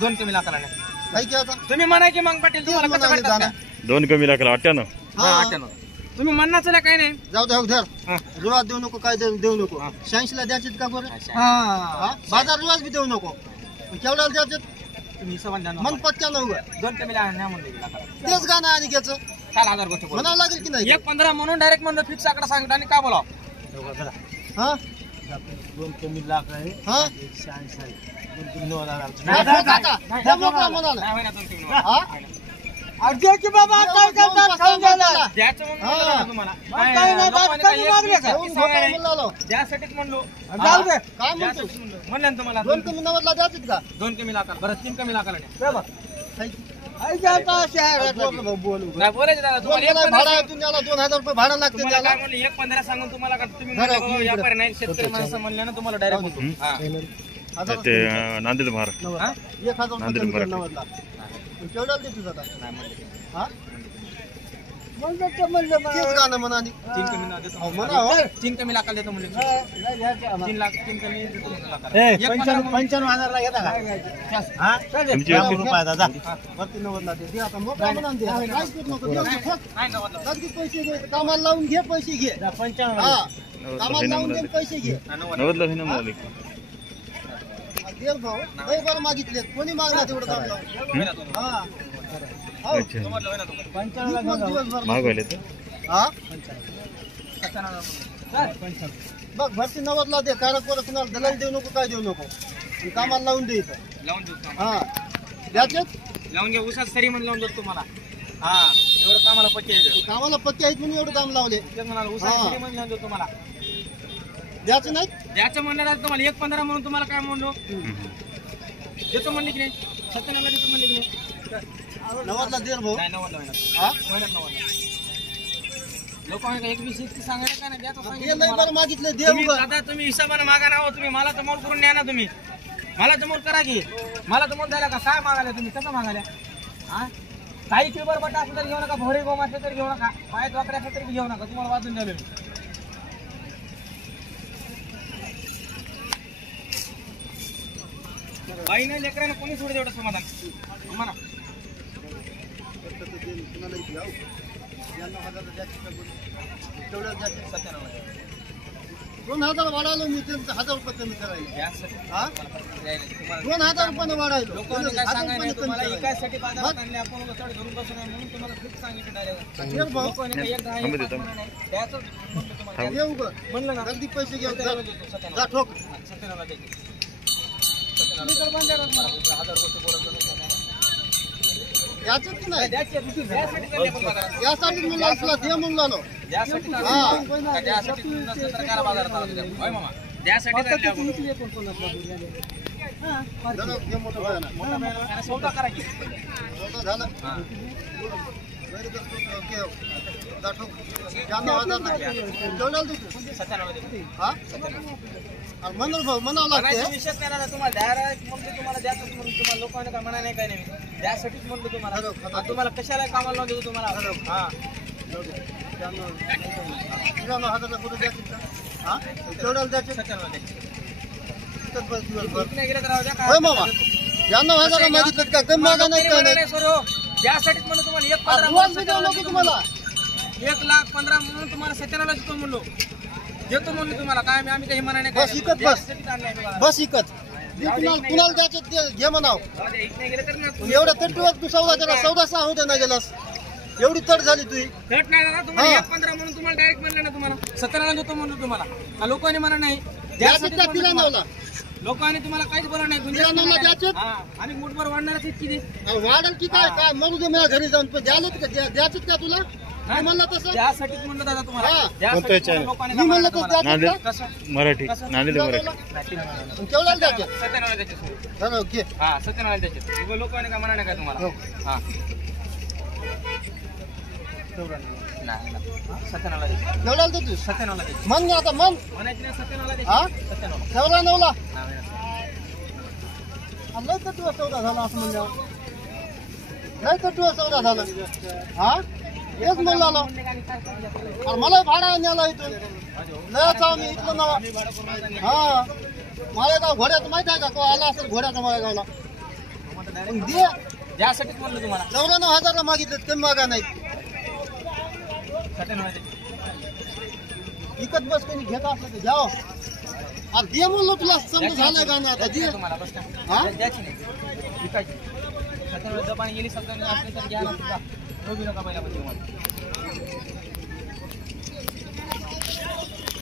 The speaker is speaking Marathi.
2 कमी लाखाला नाही काही की आता तुम्ही म्हणा की मग पाटील तुम्हाला कसं भेटतात का? 2 कमी लाखाला 98. हा 98 तुम्ही म्हणणार चला काही नाही जाऊ दे धर रुवाज देऊ नको काय देऊ नको 86 ला द्यायचे का बरं हा बाजार रुवाज बी देऊ नको केवढ्याला द्यायचे तुम्ही हिशोबाने द्या ना. मन पटक्या नव्हतं 2 कमी नाही म्हणले लाखाला तेच गाणं आणि घ्यायचं 4000 गोष्ट म्हणावं लागेल की नाही 1.15 म्हणून डायरेक्ट म्हणलं फिक्स आकडा सांगतो आणि का बोलाव हा 2 कमी लाख आहे हा 186 आहे 2 कमी 9000 म्हणाला नाही होणार 2 कमी हा अर्जे की बाबा काय करतात खाऊन द्यायला द्याचं म्हणलं तुम्हाला काय नाही बात कमी मागले का द्यासाठीच म्हणलो जाऊ दे काय द्याचं म्हणतो म्हणलं ना तुम्हाला 2 कमी 90 ला द्यायचे का 2 कमी लाखाला बरं 3 कमी लाखाला नाही नाही बोलायचं दादा तुम्हाला भाडा इथून द्यायला 2000 रुपये भाडा लागते तुम्हाला त्याला काय म्हणलं 1.15 सांगून तुम्हाला का तुम्ही म्हणले व्यापारी नाही शेतकरी माणसं म्हणले ना तुम्हाला डायरेक्ट म्हणतो हा ते नांदेड महार 1000 रुपये 90 ला केवढ्याला देतो दादा नाही म्हणले हा तेच गाणं म्हणा आणि 3 कमी ना देतो म्हणा हो 3 कमी लाखाला देतो म्हणले 3 लाख 3 कमी देतो लाखाला 95,000 ला घेता का हा तुमची रुपये दादा वरती 90 ला दे आता मोठा म्हणा दे काहीच करू नको देऊ दे फक्त नाही नव्वदला. लगेच पैसे घे कामाला लावून घे पैसे घे 95 हा कामाला लावून घे पैसे घे 90 ला होईना मालिक. देव भाऊ लय बरं मागितले कोणी मागला तेवढं दाम लावून हा हो अच्छा दिवसभर महाग व्हायले तर हा बघ भरती 90 ला दे कारण कोण कुणाला दलाल देऊ नको काय देऊ नको आणि कामाला लावून दे इथं लावून देऊ काम. हा द्यायचे लावून घ्या उसात सरी म्हणून लावून देतो तुम्हाला हा एवढं कामाला पक्के आहे कामाला पत्ते आहेत म्हणून एवढं काम लावले ते म्हणाला उसात हा. सरी म्हणून लावून देतो तुम्हाला द्यायचं नाही द्याचं म्हणणार आहे तुम्हाला 1.15 म्हणून तुम्हाला काय म्हणलो देतो म्हणले की नाही 97 ला देतो म्हणले की नाही 90 ला दे रे भाऊ नाही 90 ला होणार. हा होणार 90 ला. लोक म्हणतात 21 सांगायला काय नाही द्याचं दे सांगितलं लय तुम्हाला. बरं मागितले दे तुम्ही उगा दादा तुम्ही हिशोबाने मागा ना हो तुम्ही मला तर मोल करून न्या ना तुम्ही मला तर मोल करा की मला तर मोल द्यायला का काय मागायला तुम्ही कसं मागायला हा काही किलोभर बटा असलं तरी घेऊ नका भोरे गोम असलं तरी घेऊ नका पायात वाकड्या असलं तरी घेऊ नका तुम्हाला वाजून द्यायला मी बाई नाही लेकरांना कोणी सोडू एवढं समाधान म्हणा 2000 वाढायलो मी त्यांचं 1000 रुपये कमी करायला हा 2000 रुपये वाढायलो लोकांनी काय सांगायला तुम्हाला एकासाठी बाजारात आणले आपण चढ धरून बसू नये म्हणून तुम्हाला फिक्स सांगितलं डायरेक्ट लोकांनी काही एक दहा थांबू दे, एक थांबू. नाही द्यायचं तुम्हाला घेऊ ग म्हणलं ना जल्दी पैसे घेऊ जा सत्याण्णव ठोक ला द्यायचे 1000 गोष्टी बोलत याचं की नाही द्यायसाठी पण बाजारात यासाठी म्हणलं असला दे म्हणलं द्यासाठी नसलं तर करा बाजारात आला तिथे. होय मामा द्यासाठी आणले आपण. घे मोठं भया ना मोठा महिना सौदा करा की मोठं झालं हा. जा ठोक 90,000 केवढ्याला देतो 97 ला देतो. हा आणि म्हणाल भाऊ म्हणावं लागते म्हणायचा विषयच नाही ना तुम्हाला डायरेक्ट म्हणतो तुम्हाला द्याच म्हणून तुम्हाला लोकांना काय म्हणा नाही काय नाही द्यासाठीच म्हणतो तुम्हाला आता तुम्हाला कशाला कामाला लावून देतो तुम्हाला हा 93,000 कुठे द्यायचे का हा केवढ्याला द्यायचे 97 ला द्यायचे. तिथंच बस दिवसभर इकडे गेलं तर राहू द्या होय मामा 93,000 मागितलं का कमी मागा नाही काय नाही सर हो द्यासाठीच म्हणलं तुम्हाला 1.15 रोज बी देऊ नको तुम्हाला 1,15,000 म्हणून तुम्हाला 97 ला देतो म्हणलो देतो म्हणलो तुम्हाला काय आम्ही काही म्हणा नाही बस इकत बस. द्यासाठीच आणलंय आम्ही बाजारात. बस इकत कुणाला द्यायचे ते घे म्हणाव जाऊ दे, इकडे गेलं तर ना एवढ्या तटवीवर तू सौदा केला 14 होते ना गेलास एवढी तट झाली तुझी थेट नाही दादा तुम्हाला हा. 1.15 म्हणून तुम्हाला डायरेक्ट म्हणलं ना तुम्हाला 17 ला देतो म्हणलो तुम्हाला लोकांनी म्हणा नाही द्यायचे त्या म्हणलं 93,000 तुम्हाला. लोकांनी तुम्हाला काहीच बोला नाही गुंजाइश 93,000 नाही. द्यायचे? हा, आम्ही मुठभर वाढणारच इतकी दे वाढल की काय काय म्हणू दे माझ्या घरी जाऊन पण द्यायला का द्यायचंच का तुला मी म्हणलं तसं त्यासाठीच म्हणलं दादा तुम्हाला हा. त्यासाठीच कोणतं channel? लोकांनी मी म्हणलं तर तुम्हाला. द्यायचं नांदेड का? कसं मराठी नांदेड मराठी केवढ्याला द्यायचे 97 ला द्यायचे. झालं घे हा 97 ला द्यायचे. उगा लोकांनी काय म्हणा नाही काय तुम्हाला हो. हा नाही 97 ला द्यायचे. केवढ्याला देतो 97 ला द्यायचे. मन आता मन म्हणायचं नाही 97 ला हा? द्यायचे. 97 ला. 94,000 हा, लय तटवीवर सौदा झाला असं म्हणल्यावर लय तटवीवर सौदा झाला हा तेच म्हणलं आलो आणि मला भाडा न्यायला इथून लय चाव मी इथलं नाव हा मालेगाव घोड्याचं माहिती आहे का तो आला असेल घोड्याचा मालेगावला म्हणलं मग direct. दे. यासाठीच म्हणलं तुम्हाला 94,000 मागितले कमी मागा नाही 97 विकत बस कोणी घेत असलं तर घ्यावं. अरे दे म्हणलं तुला समजा झालं का ना आता द्यायची दे. नाही तुम्हाला बस हा? द्यायची नाही विकायची 97 जपान गेली 97 असली तर घ्या ना सुद्धा. रोबी नका पहिल्यापासून तुम्हाला